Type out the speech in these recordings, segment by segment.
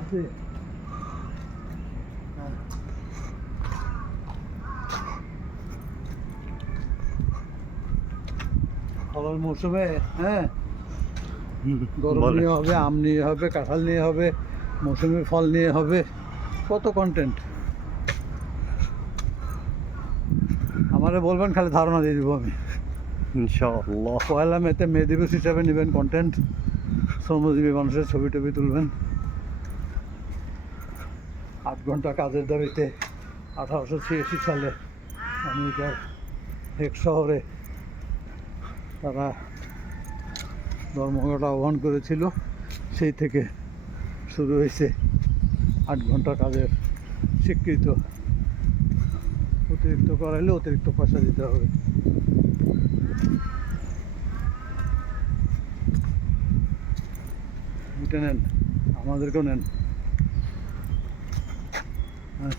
আছে। ফলের মৌসুমে হ্যাঁ গরম বলেন। নিয়ে হবে, আম নিয়ে হবে, কাঁঠাল নিয়ে হবে, মৌসুমি ফল নিয়ে হবে, কত কন্টেন্ট। আমারে বলবেন, খালি ধারণা দিয়ে দিব আমি। ইনশাআল্লাহ। 1 মেতে মে দিবস হিসাবে নেবেন কন্টেন্ট, শ্রমজীবী মানুষের ছবি টবি তুলবেন। 8 ঘন্টা কাজের দাবিতে 1886 সালে আমেরিকার হেগ শহরে তারা ধর্মঘট আহ্বান করেছিল। সেই থেকে শুরু হয়েছে 8 ঘন্টা কাজের স্বীকৃত। অতিরিক্ত করাইলে অতিরিক্ত পয়সা দিতে হবে। এটা নেন, আমাদেরকেও নেন। হ্যাঁ।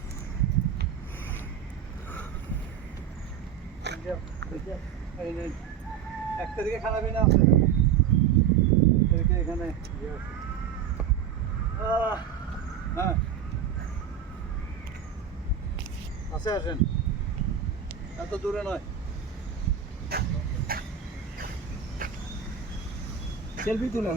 এই নেন। 1 তারিখে খানা পিনা আছে। 1 তারিখে এখানে ইয়ে আছে। হ্যাঁ আছে, আসেন, এত দূরে নয়। সেলফি তুলেন।